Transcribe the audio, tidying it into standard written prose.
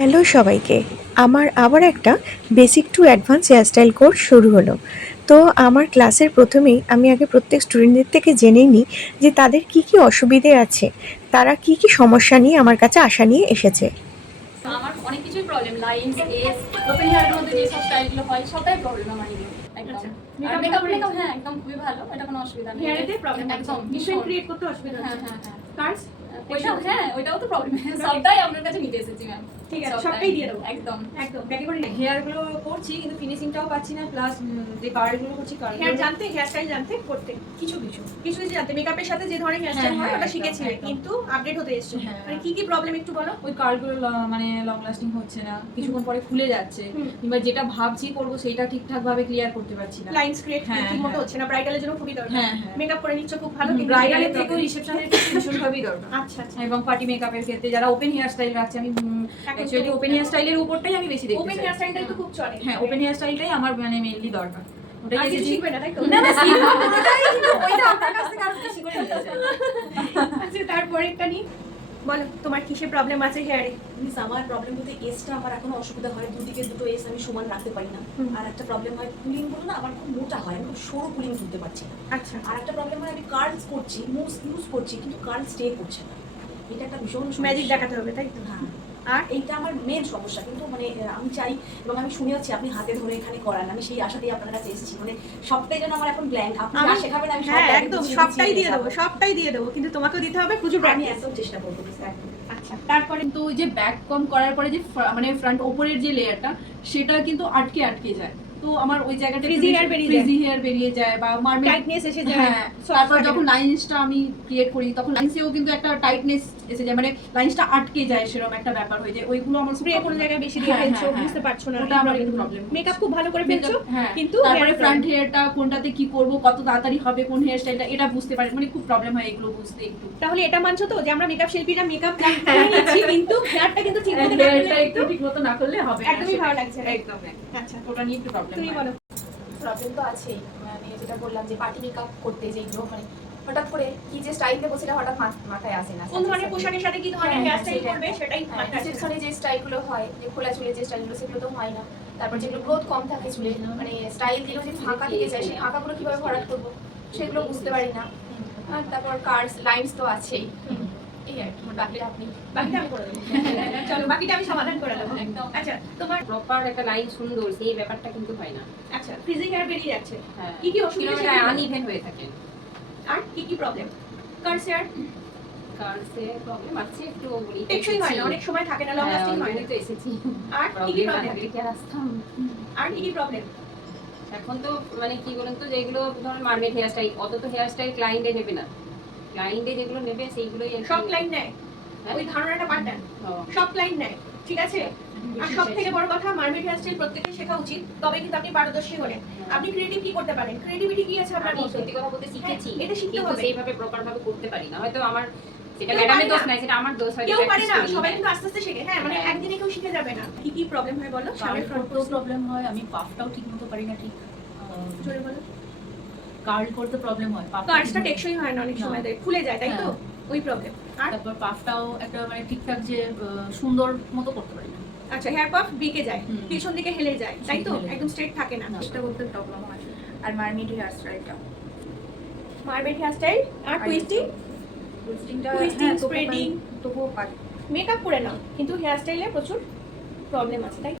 Hello সবাইকে। আমার আবার একটা basic to advance hairstyle course শুরু হলো। তো আমার ক্লাসের প্রথমেই আমি আগে প্রত্যেক স্টুডেন্টদের থেকে জেনে নিই যে তাদের কি কি অসুবিধে আছে, তারা কি কি সমস্যা নিয়ে আমার কাছে আশা নিয়ে এসেছে। আমার অনেক কিছুই প্রবলেম, লাইনস এস ওপেন হেয়ারের মধ্যে যে সব স্টাইলগুলো হয় সবটাই প্রবলেম আমার এগুলো একদম। আর মেকআপ মেকআপ হ্যাঁ একদম খুবই ভালো, এটা কোনো অসুবিধা নেই। হেয়ারেতে প্রবলেম একদম ডিফারেন্ট ক্রিয়েট করতে অসুবিধা হ্যাঁ হচ্ছে। হ্যাঁ হ্যাঁ কার্ডস ওইটাও হ্যাঁ ওইটাও তো প্রবলেম, সবটাই আপনার কাছে নিতে এসেছি ম্যাম। ঠিক আছে, সবটাই দিয়ে দেবো একদম একদম ব্যাকে করে নিই। হেয়ারগুলো করছি কিন্তু ফিনিশিংটাও পাচ্ছি না, প্লাস যে কার্ডগুলো করছি হেয়ার জানতে, হেয়ার স্টাইল জানতে করতে কিছু কিছু কিছু কিছু জানতে, মেকআপের সাথে যে ধরনের হেয়ার স্টাইল হয় হ্যাঁ, ওটা একদম, শিখেছিলে, একদম। কিন্তু আপডেট হতে এসছো। হ্যাঁ। মানে কি কি প্রবলেম একটু বলো। ওই কার্ডগুলো মানে লং লাস্টিং হচ্ছে না, কিছুক্ষণ পরে খুলে যাচ্ছে, হুম। কিংবা যেটা ভাবছি করবো সেটা ঠিকঠাক ভাবে ক্লিয়ার করতে পারছি না। লাইনস ক্রিয়েট হ্যাঁ, ঠিকমতো হ্যাঁ। হচ্ছে না, ব্রাইডালের জন্য খুবই দরকার। হ্যাঁ, হ্যাঁ। মেকআপ করে নিচ্ছ খুব ভালো, কিন্তু ব্রাইডালের hair-এর থেকেও problem। রিসেপশনের ভীষণভাবেই দরকার। আচ্ছা আচ্ছা। এবং পার্টি মেকআপের ক্ষেত্রে যারা ওপেন হেয়ার স্টাইল রাখছে, আমি অ্যাকচুয়ালি ওপেন হেয়ার স্টাইলের উপরটাই আমি বেশি দেখতে ওপেন চাই। হেয়ার স্টাইলটাই তো খুব চলে। হ্যাঁ, ওপেন হেয়ার স্টাইলটাই আমার মানে মেইনলি দরকার। ওটাই আর কিছু এসেছি। শিখবে না, তাই তো? না না, শিখবো পুরোটাই, কিন্তু ওইটা আপনার কাছ থেকে আরো বেশি করে নিতে চাই। আচ্ছা, তারপরে একটা নিই, বলো তোমার কিসে প্রবলেম আছে হেয়ারে? মিস আমার প্রবলেম বলতে এসটা আমার এখনো অসুবিধা হয়, দুদিকে দুটো এস আমি সমান রাখতে পারি না। হুম। আর একটা প্রবলেম হয় পুলিং গুলো না আমার খুব মোটা হয়, আমি খুব সরু পুলিং তুলতে পারছি না। আচ্ছা আর একটা প্রবলেম হয় আমি কার্লস করছি, মুভস ইউজ করছি, কিন্তু কার্ল স্টে করছে না। এটা একটা ভীষণ ম্যাজিক সমস্যা। দেখাতে হবে, তাই তো? হ্যাঁ, আর এইটা আমার মেন সমস্যা। কিন্তু মানে আমি চাই, এবং আমি শুনে যাচ্ছি আপনি হাতে ধরে এখানে করান, আমি সেই আশাতেই আপনার কাছে এসেছি। মানে সবটাই যেন আমার এখন ব্ল্যাঙ্ক, আপনি যা শেখাবেন আমি হ্যাঁ সব একদম গুছিয়ে সবটাই দিয়ে যাবো। দেবো, সবটাই দিয়ে দেবো, কিন্তু তোমাকেও দিতে হবে প্রচুর আমি প্র্যাকটিস। একদম চেষ্টা করবো মিস, একদম। আচ্ছা, তারপরে কিন্তু ওই যে ব্যাক কম করার পরে যে মানে ফ্রন্ট ওপরের যে লেয়ারটা, সেটা কিন্তু আটকে আটকে যায়। তো আমার ওই জায়গাটা Frizzy hair বেরিয়ে যায়। ফ্রিজি হেয়ার বেরিয়ে যায়, বা মারমেড টাইটনেস এসে যায়। হ্যাঁ। তারপর যখন লাইন্সটা আমি ক্রিয়েট করি, তখন লাইন্সেও কিন্তু একটা টাইটনেস এসে যায়, মানে লাইন্সটা আটকে যায়, সেরকম একটা ব্যাপার হয়ে যায়। ওইগুলো আমার স্প্রে কোনো জায়গায় বেশি দিয়ে ফেলছো, বুঝতে পারছো না, ওটা আমার কিন্তু প্রবলেম। মেকআপ খুব ভালো করে ফেলছো, হ্যাঁ, কিন্তু তারপরে hair ফ্রন্ট problem। হেয়ারটা কোনটাতে কি করব, কত তাড়াতাড়ি হবে কোন হেয়ার স্টাইলটা, এটা বুঝতে পারি, মানে খুব প্রবলেম হয় এগুলো বুঝতে একটু। তাহলে এটা মানছো তো যে আমরা মেকআপ শিল্পীরা মেকআপ নিচ্ছি, কিন্তু হেয়ারটা কিন্তু ঠিক মতো না হেয়ারটা করলে একটু ঠিকমতো না করলে হবে না, একদমই সেটা। ভালো লাগছে না। একদম আচ্ছা, ওটা নিয়ে একটু প্রবলেম তুমি বলো। প্রবলেম তো আছেই, মানে যেটা বললাম যে পার্টি মেকআপ করতে যেগুলো মানে হঠাৎ করে কি যে স্টাইল দেবো সেটা হঠাৎ মাথায় আসে না। কোন ধরনের পোশাকের সাথে কি ধরনের হ্যাঁ, হেয়ার স্টাইল সেটাই। করবে সেটাই মাথায় আসে না। রিসেপশনে যে স্টাইলগুলো হয়, যে খোলা চুলের যে স্টাইলগুলো, সেগুলো তো হয় না। তারপর যেগুলো গ্রোথ কম থাকে চুলে, মানে স্টাইল দিলেও যে ফাঁকা দিতে চাই, সেই ফাঁকাগুলো কিভাবে ভরাট করবো সেগুলো বুঝতে পারি না। আর তারপর কার্ডস লাইনস তো আছেই, এই আর কি। বাকিটা আপনি বাকিটা আমি করে দেবো। চলো, বাকিটা আমি সমাধান করে দেবো। একদম। আচ্ছা, তোমার প্রপার একটা লাইন সুন্দর, সেই ব্যাপারটা কিন্তু হয় না। আচ্ছা ফ্রিজি হেয়ার বেরিয়ে যাচ্ছে, হ্যাঁ, কি কি অসুবিধা কিরকম সেটা একটা বলো। আনইভেন হয়ে থাকে। আর কি কি প্রবলেম? কার্স হেয়ার কার্সে প্রবলেম আছে একটু, বলি টেকসই হয় না, অনেক সময় থাকে না, লং লাস্টিং হয় না। তো এসেছি। আর কি কি প্রবলেম না প্রবলেম? থাকলে কি আর আসতাম? আর কি কি প্রবলেম? এখন তো মানে কি বলুন তো, যেগুলো ধরুন মারমেড হেয়ার স্টাইল, অত তো হেয়ার স্টাইল ক্লায়েন্টে নেবে না। ক্লায়েন্টে যেগুলো নেবে সেইগুলোই আর কি। সব ক্লায়েন্ট নেয়, হ্যাঁ? ওই ধারণাটা পাল্টান। ও, সব ক্লায়েন্ট নেয়, ঠিক আছে? আর সব থেকে বড় কথা, মারমেড হেয়ার স্টাইল প্রত্যেককে শেখা উচিত, তবে কিন্তু আপনি পারদর্শী হলেন। আপনি ক্রিয়েটিভ কি করতে পারেন? ক্রিয়েটিভিটি কি আছে আপনার আমি মধ্যে? সত্যি কথা বলতে শিখেছি, এটা শিখতে কিন্তু হবে। সেইভাবে প্রপার ভাবে করতে পারি না। হয়তো আমার সেটা কেউ ম্যাডামের পারে দোষ না। নাই, সেটা আমার দোষ, হয়তো কেউ পারে practice না, করিনি। সবাই কিন্তু আস্তে আস্তে শেখে। হ্যাঁ, মানে হ্যাঁ। একদিনে কেউ শিখে যাবে না। কি কি প্রবলেম হয় বলো? সামনে ফ্রন্ট কার্ল প্রবলেম হয়, আমি পাফটাও ঠিক মতো পারি না, ঠিক জোরে বলো। কার্ল করতে প্রবলেম হয়, কার্সটা টেকসই হয় না, অনেক সময় ধরে খুলে যায়, তাই তো? হ্যাঁ। ওই প্রবলেম। আর তারপর পাফটাও একটা মানে ঠিকঠাক যে সুন্দর মতো করতে পারি না। আচ্ছা, হেয়ার পাফ বেঁকে যায়, হুম। পিছন দিকে হেলে যায়, তাই তো? হেলে যায়। একদম স্ট্রেট থাকে না। না। চেষ্টা করতে প্রবলেম হয়। আর মারমেড হেয়ার স্টাইলটা, মারবেট হেয়ার স্টাইল আর টুইস্টিং, টুইস্টিংটা Twisting, spreading। তবুও পারি। মেকআপ করে নাও, কিন্তু হেয়ার স্টাইলে প্রচুর প্রবলেম আছে, তাই